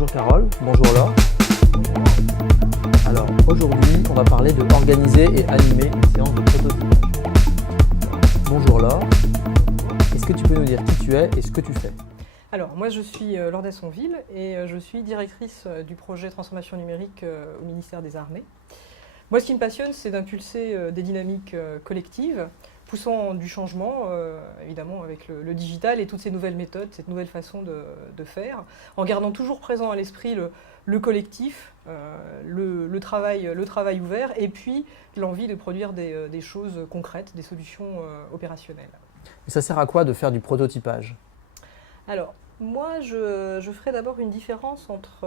Bonjour Carole, bonjour Laure. Alors aujourd'hui, on va parler de organiser et animer une séance de prototypage. Bonjour Laure, est-ce que tu peux nous dire qui tu es et ce que tu fais? Alors, moi je suis Laure Dassonville et je suis directrice du projet Transformation numérique au ministère des Armées. Moi, ce qui me passionne, c'est d'impulser des dynamiques collectives, poussant du changement, évidemment, avec le digital et toutes ces nouvelles méthodes, cette nouvelle façon de faire, en gardant toujours présent à l'esprit le collectif, le travail ouvert, et puis l'envie de produire des choses concrètes, des solutions opérationnelles. Et ça sert à quoi de faire du prototypage? Alors, moi, je ferai d'abord une différence entre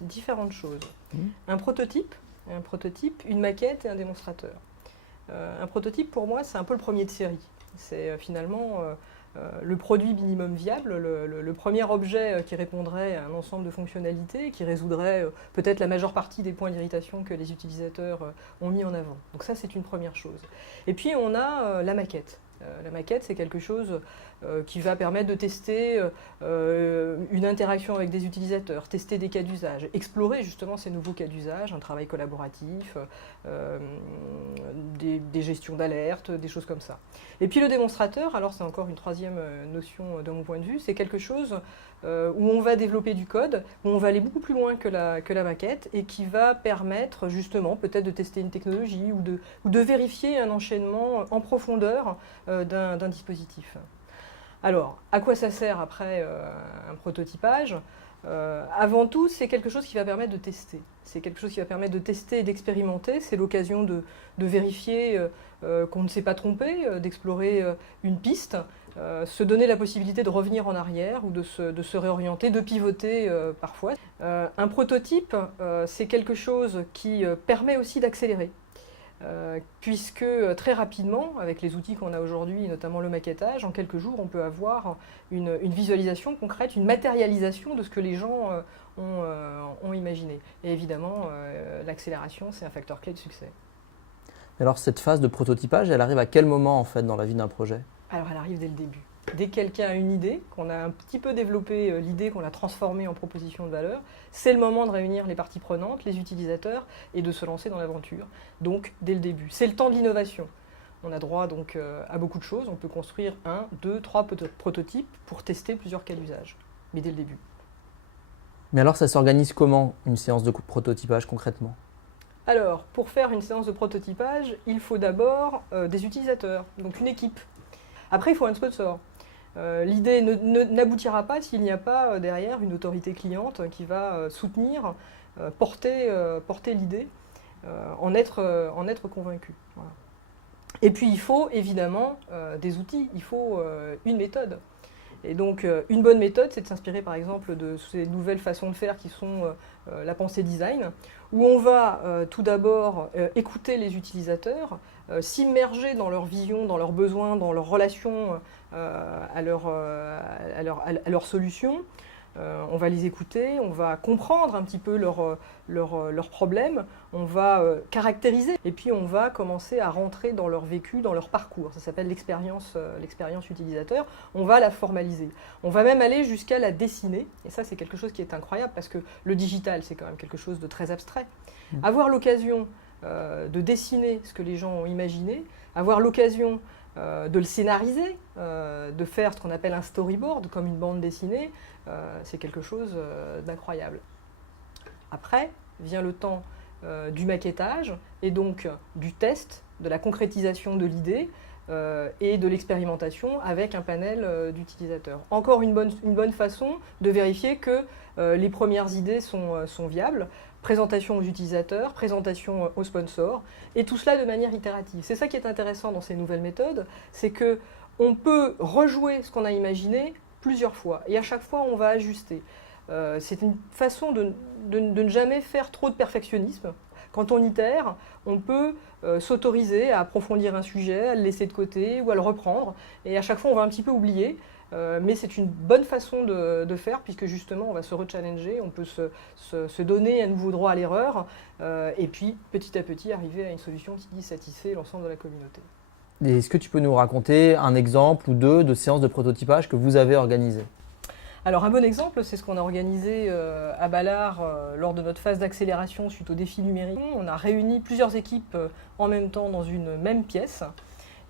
différentes choses. Un prototype, une maquette et un démonstrateur. Un prototype, pour moi, c'est un peu le premier de série. C'est finalement le produit minimum viable, le premier objet qui répondrait à un ensemble de fonctionnalités, qui résoudrait peut-être la majeure partie des points d'irritation que les utilisateurs ont mis en avant. Donc ça, c'est une première chose. Et puis, on a la maquette. La maquette, c'est quelque chose qui va permettre de tester une interaction avec des utilisateurs, tester des cas d'usage, explorer justement ces nouveaux cas d'usage, un travail collaboratif, des gestions d'alerte, des choses comme ça. Et puis le démonstrateur, alors c'est encore une troisième notion de mon point de vue, c'est quelque chose où on va développer du code, où on va aller beaucoup plus loin que la maquette et qui va permettre justement peut-être de tester une technologie ou de vérifier un enchaînement en profondeur d'un dispositif. Alors, à quoi ça sert après un prototypage ? Avant tout, c'est quelque chose qui va permettre de tester. C'est quelque chose qui va permettre de tester et d'expérimenter. C'est l'occasion de vérifier qu'on ne s'est pas trompé, d'explorer une piste, se donner la possibilité de revenir en arrière ou de se réorienter, de pivoter parfois. Un prototype, c'est quelque chose qui permet aussi d'accélérer. Puisque très rapidement, avec les outils qu'on a aujourd'hui, notamment le maquettage, en quelques jours, on peut avoir une visualisation concrète, une matérialisation de ce que les gens ont imaginé. Et évidemment, l'accélération, c'est un facteur clé de succès. Alors cette phase de prototypage, elle arrive à quel moment en fait dans la vie d'un projet? Alors elle arrive dès le début. Dès que quelqu'un a une idée, qu'on a un petit peu développé l'idée, qu'on l'a transformée en proposition de valeur, c'est le moment de réunir les parties prenantes, les utilisateurs, et de se lancer dans l'aventure. Donc, dès le début. C'est le temps de l'innovation. On a droit donc à beaucoup de choses. On peut construire 1, 2, 3 prototypes pour tester plusieurs cas d'usage. Mais dès le début. Mais alors ça s'organise comment une séance de prototypage concrètement? Alors, pour faire une séance de prototypage, il faut d'abord des utilisateurs, donc une équipe. Après, il faut un sponsor. L'idée n'aboutira pas s'il n'y a pas derrière une autorité cliente qui va soutenir, porter l'idée, en être convaincu. Voilà. Et puis il faut évidemment des outils, il faut une méthode. Et donc une bonne méthode, c'est de s'inspirer par exemple de ces nouvelles façons de faire qui sont la pensée design, où on va tout d'abord écouter les utilisateurs, s'immerger dans leur vision, dans leurs besoins, dans leurs relations à leurs solutions. On va les écouter, on va comprendre un petit peu leurs problèmes, on va caractériser et puis on va commencer à rentrer dans leur vécu, dans leur parcours. Ça s'appelle l'expérience utilisateur. On va la formaliser. On va même aller jusqu'à la dessiner et ça c'est quelque chose qui est incroyable parce que le digital c'est quand même quelque chose de très abstrait. Avoir l'occasion de dessiner ce que les gens ont imaginé, avoir l'occasion de le scénariser, de faire ce qu'on appelle un storyboard comme une bande dessinée, c'est quelque chose d'incroyable. Après vient le temps du maquettage et donc du test, de la concrétisation de l'idée et de l'expérimentation avec un panel d'utilisateurs. Encore une bonne façon de vérifier que les premières idées sont viables. Présentation aux utilisateurs, présentation aux sponsors, et tout cela de manière itérative. C'est ça qui est intéressant dans ces nouvelles méthodes, c'est qu'on peut rejouer ce qu'on a imaginé plusieurs fois, et à chaque fois on va ajuster. C'est une façon de ne jamais faire trop de perfectionnisme. Quand on itère, on peut s'autoriser à approfondir un sujet, à le laisser de côté ou à le reprendre, et à chaque fois on va un petit peu oublier. Mais c'est une bonne façon de faire puisque justement on va se rechallenger, on peut se donner un nouveau droit à l'erreur et puis petit à petit arriver à une solution qui satisfait l'ensemble de la communauté. Et est-ce que tu peux nous raconter un exemple ou deux de séances de prototypage que vous avez organisées ? Alors un bon exemple, c'est ce qu'on a organisé à Ballard lors de notre phase d'accélération suite au défi numérique. On a réuni plusieurs équipes en même temps dans une même pièce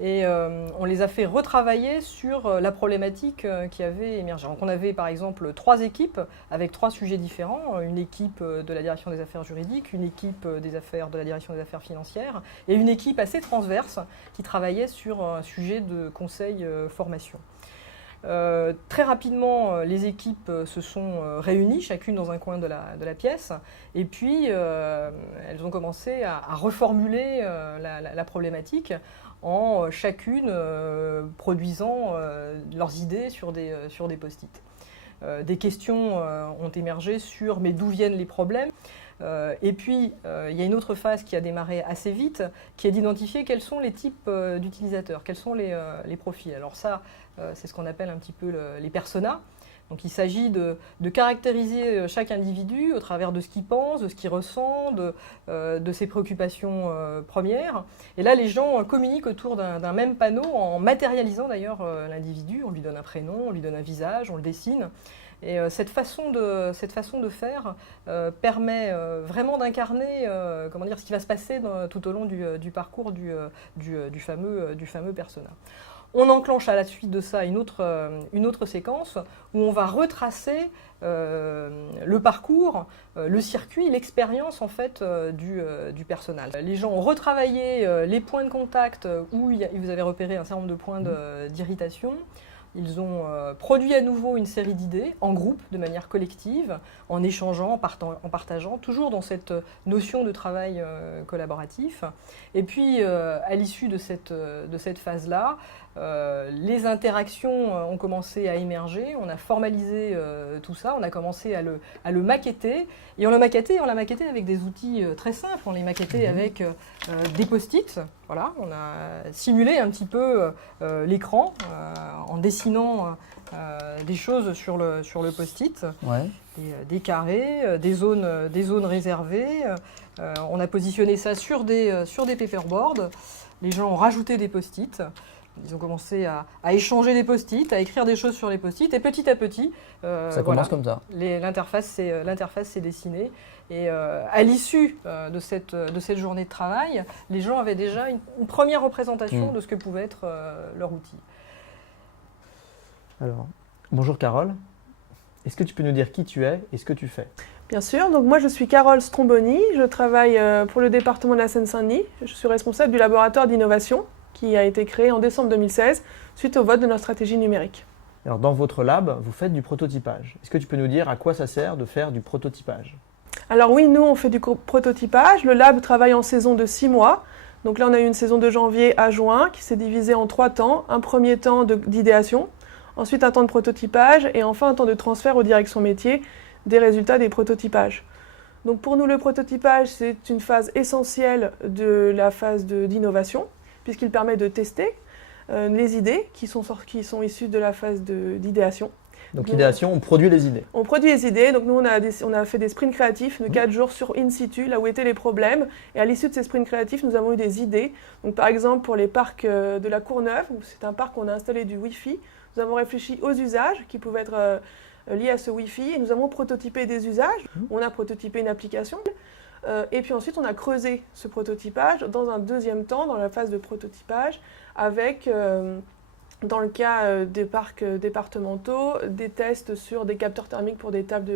et on les a fait retravailler sur la problématique qui avait émergé. Donc on avait par exemple 3 équipes avec 3 sujets différents, une équipe de la direction des affaires juridiques, une équipe de la direction des affaires financières et une équipe assez transverse qui travaillait sur un sujet de conseil formation. Très rapidement, les équipes se sont réunies, chacune dans un coin de la pièce, et puis elles ont commencé à reformuler la problématique en chacune produisant leurs idées sur des post-it. Des questions ont émergé sur mais d'où viennent les problèmes. Et puis, il y a une autre phase qui a démarré assez vite, qui est d'identifier quels sont les types d'utilisateurs, quels sont les profils. Alors ça, c'est ce qu'on appelle un petit peu les personas. Donc il s'agit de caractériser chaque individu au travers de ce qu'il pense, de ce qu'il ressent, de ses préoccupations premières. Et là, les gens communiquent autour d'un même panneau en matérialisant d'ailleurs l'individu. On lui donne un prénom, on lui donne un visage, on le dessine. Et cette façon de faire permet vraiment d'incarner ce qui va se passer tout au long du parcours du fameux persona. On enclenche à la suite de ça une autre séquence où on va retracer le parcours, le circuit, l'expérience en fait du personnage. Les gens ont retravaillé les points de contact où vous avez repéré un certain nombre de points d'irritation. Ils ont produit à nouveau une série d'idées en groupe, de manière collective, en échangeant, en partageant, toujours dans cette notion de travail collaboratif. Et puis, à l'issue de cette phase-là, les interactions ont commencé à émerger, on a formalisé tout ça, on a commencé à le maqueter, et on l'a maquetté avec des outils très simples, on l'a maquetté avec des post-it, voilà, on a simulé un petit peu l'écran en dessinant des choses sur le post-it, Ouais. des carrés, des zones réservées, on a positionné ça sur des paperboards, les gens ont rajouté des post-it. Ils ont commencé à échanger des post-it, à écrire des choses sur les post-it, et petit à petit, Ça commence comme ça. l'interface s'est dessinée. Et à l'issue de cette journée de travail, les gens avaient déjà une première représentation de ce que pouvait être leur outil. Alors, bonjour Carole. Est-ce que tu peux nous dire qui tu es et ce que tu fais? Bien sûr, donc moi je suis Carole Stromboni, je travaille pour le département de la Seine-Saint-Denis, je suis responsable du laboratoire d'innovation qui a été créé en décembre 2016 suite au vote de notre stratégie numérique. Alors dans votre lab, vous faites du prototypage. Est-ce que tu peux nous dire à quoi ça sert de faire du prototypage? Alors oui, nous on fait du prototypage, le lab travaille en saison de 6 mois. Donc là on a eu une saison de janvier à juin qui s'est divisée en 3 temps. Un premier temps d'idéation, ensuite un temps de prototypage et enfin un temps de transfert aux directions métiers des résultats des prototypages. Donc pour nous le prototypage c'est une phase essentielle de la phase d'innovation puisqu'il permet de tester les idées qui sont issues de la phase d'idéation. Donc l'idéation, on produit les idées. On produit les idées, donc nous on a fait des sprints créatifs de 4 jours sur in situ, là où étaient les problèmes. Et à l'issue de ces sprints créatifs, nous avons eu des idées. Donc par exemple pour les parcs de la Courneuve, où c'est un parc où on a installé du Wi-Fi, nous avons réfléchi aux usages qui pouvaient être liés à ce Wi-Fi et nous avons prototypé des usages. On a prototypé une application. Et puis ensuite, on a creusé ce prototypage dans un deuxième temps, dans la phase de prototypage, avec, dans le cas des parcs départementaux, des tests sur des capteurs thermiques pour des tables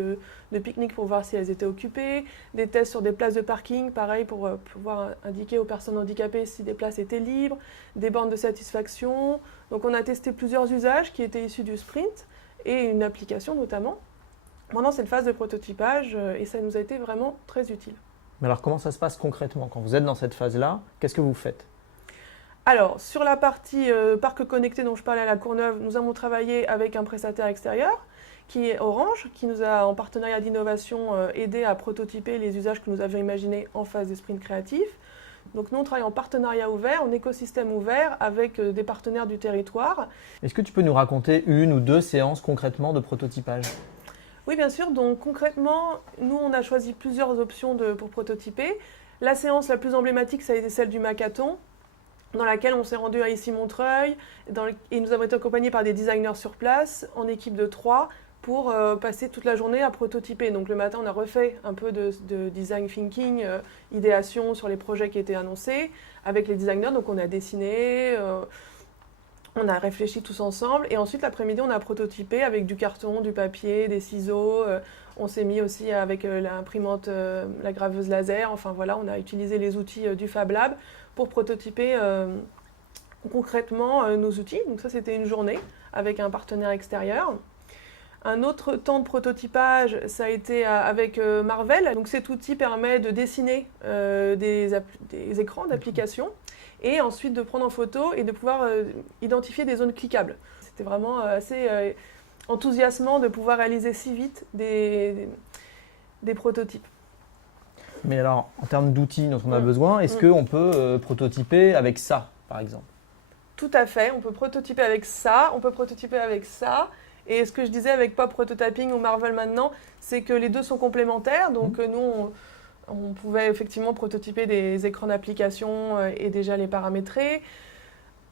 de pique-nique pour voir si elles étaient occupées, des tests sur des places de parking, pareil, pour pouvoir indiquer aux personnes handicapées si des places étaient libres, des bornes de satisfaction. Donc on a testé plusieurs usages qui étaient issus du sprint et une application notamment. Pendant cette phase de prototypage, et ça nous a été vraiment très utile. Mais alors comment ça se passe concrètement? Quand vous êtes dans cette phase-là, qu'est-ce que vous faites? Alors, sur la partie parc connecté dont je parlais à la Courneuve, nous avons travaillé avec un prestataire extérieur qui est Orange, qui nous a, en partenariat d'innovation, aidé à prototyper les usages que nous avions imaginés en phase de sprint créatif. Donc nous, on travaille en partenariat ouvert, en écosystème ouvert, avec des partenaires du territoire. Est-ce que tu peux nous raconter une ou deux séances concrètement de prototypage? Oui, bien sûr. Donc concrètement, nous, on a choisi plusieurs options pour prototyper. La séance la plus emblématique, ça a été celle du Macathon, dans laquelle on s'est rendu à Issy-Montreuil, et nous avons été accompagnés par des designers sur place, en équipe de 3, pour passer toute la journée à prototyper. Donc le matin, on a refait un peu de design thinking, idéation sur les projets qui étaient annoncés avec les designers. Donc on a dessiné, on a réfléchi tous ensemble. Et ensuite, l'après-midi, on a prototypé avec du carton, du papier, des ciseaux. On s'est mis aussi avec l'imprimante, la graveuse laser. Enfin voilà, on a utilisé les outils du Fab Lab pour prototyper concrètement nos outils. Donc ça, c'était une journée avec un partenaire extérieur. Un autre temps de prototypage, ça a été avec Marvel. Donc cet outil permet de dessiner des écrans d'application et ensuite de prendre en photo et de pouvoir identifier des zones cliquables. C'était vraiment assez enthousiasmant de pouvoir réaliser si vite des prototypes. Mais alors, en termes d'outils dont on a besoin, est-ce qu'on peut prototyper avec ça, par exemple? Tout à fait, on peut prototyper avec ça, on peut prototyper avec ça. Et ce que je disais avec Pop Prototyping ou Marvel maintenant, c'est que les deux sont complémentaires. Donc nous, on pouvait effectivement prototyper des écrans d'application et déjà les paramétrer.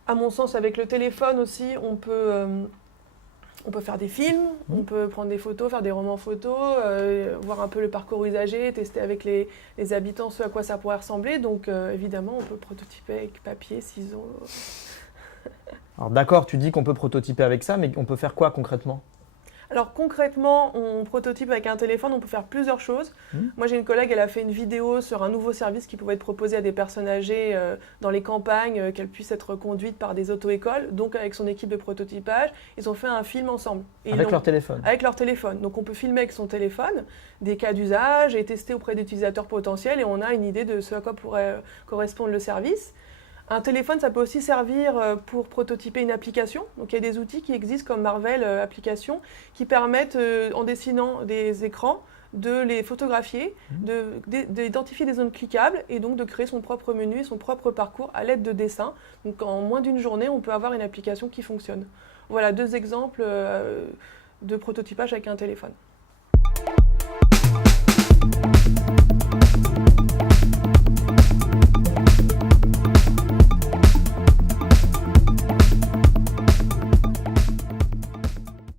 À mon sens, avec le téléphone aussi, on peut faire des films, on peut prendre des photos, faire des romans photos, voir un peu le parcours usager, tester avec les habitants ce à quoi ça pourrait ressembler. Donc évidemment, on peut prototyper avec papier, ciseaux. Alors d'accord, tu dis qu'on peut prototyper avec ça, mais on peut faire quoi concrètement? Alors concrètement, on prototype avec un téléphone, on peut faire plusieurs choses. Moi j'ai une collègue, elle a fait une vidéo sur un nouveau service qui pouvait être proposé à des personnes âgées dans les campagnes, qu'elles puissent être conduites par des auto-écoles. Donc avec son équipe de prototypage, ils ont fait un film ensemble. Et avec leur téléphone? Avec leur téléphone. Donc on peut filmer avec son téléphone des cas d'usage et tester auprès d'utilisateurs potentiels et on a une idée de ce à quoi pourrait correspondre le service. Un téléphone, ça peut aussi servir pour prototyper une application. Donc il y a des outils qui existent comme Marvel Application qui permettent, en dessinant des écrans, de les photographier, d'identifier des zones cliquables et donc de créer son propre menu et son propre parcours à l'aide de dessins. Donc en moins d'une journée, on peut avoir une application qui fonctionne. Voilà 2 exemples de prototypage avec un téléphone.